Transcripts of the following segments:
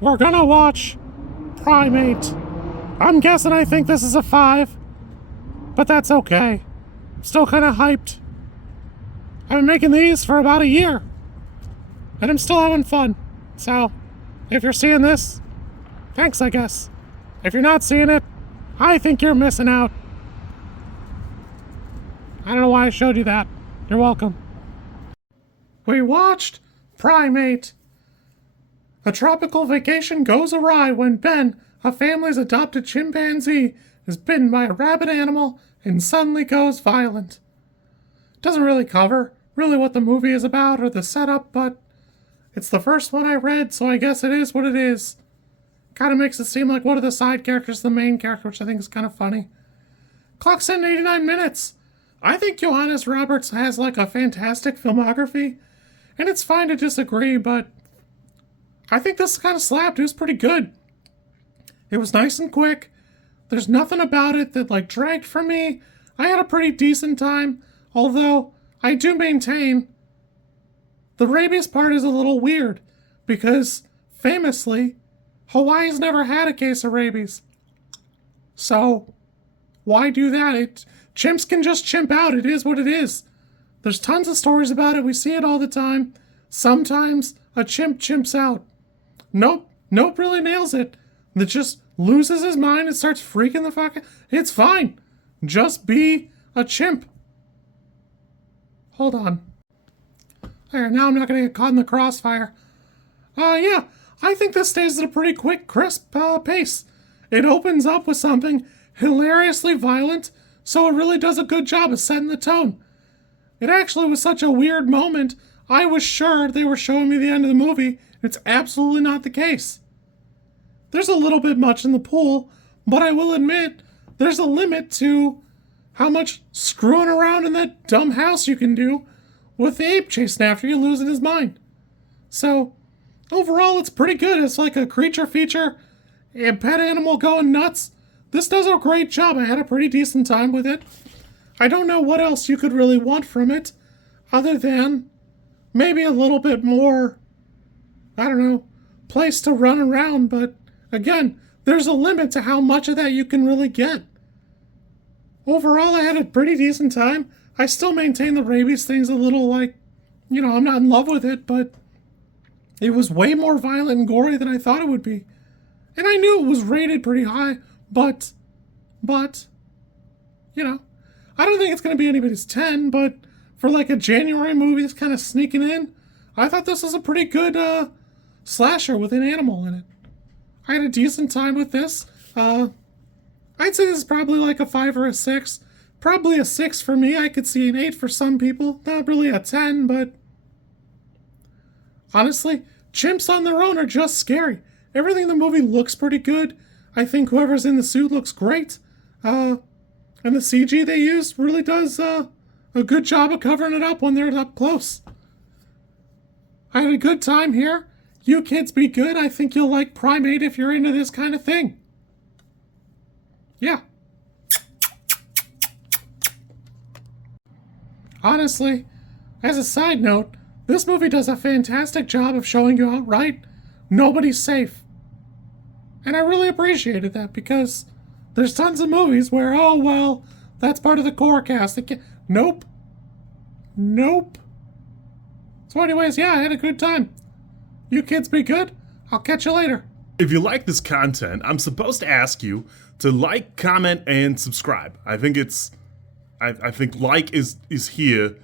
we're gonna watch Primate. I'm guessing I think this is a 5, but that's okay. I'm still kind of hyped. I've been making these for about a year, and I'm still having fun. So, if you're seeing this, thanks, I guess. If you're not seeing it, I think you're missing out. I don't know why I showed you that. You're welcome. We watched Primate. A tropical vacation goes awry when Ben, a family's adopted chimpanzee, is bitten by a rabid animal and suddenly goes violent. Doesn't really cover what the movie is about or the setup, but it's the first one I read, so I guess it is what it is. Kind of makes it seem like one of the side characters is the main character, which I think is kind of funny. Clock's in 89 minutes. I think Johannes Roberts has like a fantastic filmography, and it's fine to disagree, but I think this kind of slapped. It was pretty good. It was nice and quick. There's nothing about it that like dragged from me. I had a pretty decent time, although I do maintain the rabies part is a little weird because famously Hawaii's never had a case of rabies. So why do that? Chimps can just chimp out. It is what it is. There's tons of stories about it. We see it all the time. Sometimes a chimp chimps out. Nope really nails it. That just loses his mind and starts freaking the fuck out. It's fine. Just be a chimp. Hold on. There, now I'm not going to get caught in the crossfire. Yeah, I think this stays at a pretty quick, crisp pace. It opens up with something hilariously violent, so it really does a good job of setting the tone. It actually was such a weird moment, I was sure they were showing me the end of the movie. It's absolutely not the case. There's a little bit much in the pool, but I will admit there's a limit to how much screwing around in that dumb house you can do with the ape chasing after you losing his mind. So, overall it's pretty good. It's like a creature feature, a pet animal going nuts. This does a great job. I had a pretty decent time with it. I don't know what else you could really want from it, other than maybe a little bit more, I don't know, place to run around, but again, there's a limit to how much of that you can really get. Overall, I had a pretty decent time. I still maintain the rabies thing's a little like, I'm not in love with it, but it was way more violent and gory than I thought it would be. And I knew it was rated pretty high, but, I don't think it's going to be anybody's 10, but for like a January movie that's kind of sneaking in, I thought this was a pretty good slasher with an animal in it. I had a decent time with this. I'd say this is probably like a 5 or a 6. Probably a 6 for me. I could see an 8 for some people. Not really a 10, but honestly, chimps on their own are just scary. Everything in the movie looks pretty good. I think whoever's in the suit looks great. And the CG they use really does a good job of covering it up when they're up close. I had a good time here. You kids be good. I think you'll like Primate if you're into this kind of thing. Yeah. Honestly, as a side note, this movie does a fantastic job of showing you outright nobody's safe. And I really appreciated that because there's tons of movies where, oh, well, that's part of the core cast. Nope. So anyways, yeah, I had a good time. You kids be good. I'll catch you later. If you like this content, I'm supposed to ask you to like, comment, and subscribe. I think like is here,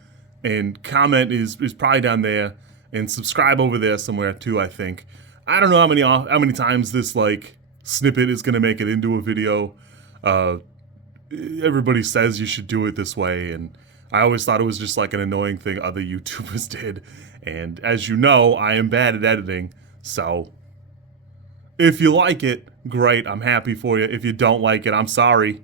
and comment is probably down there, and subscribe over there somewhere too, I think. I don't know how many times this like snippet is gonna make it into a video. Everybody says you should do it this way, and I always thought it was just like an annoying thing other YouTubers did. And as you know, I am bad at editing, so if you like it, great, I'm happy for you. If you don't like it, I'm sorry.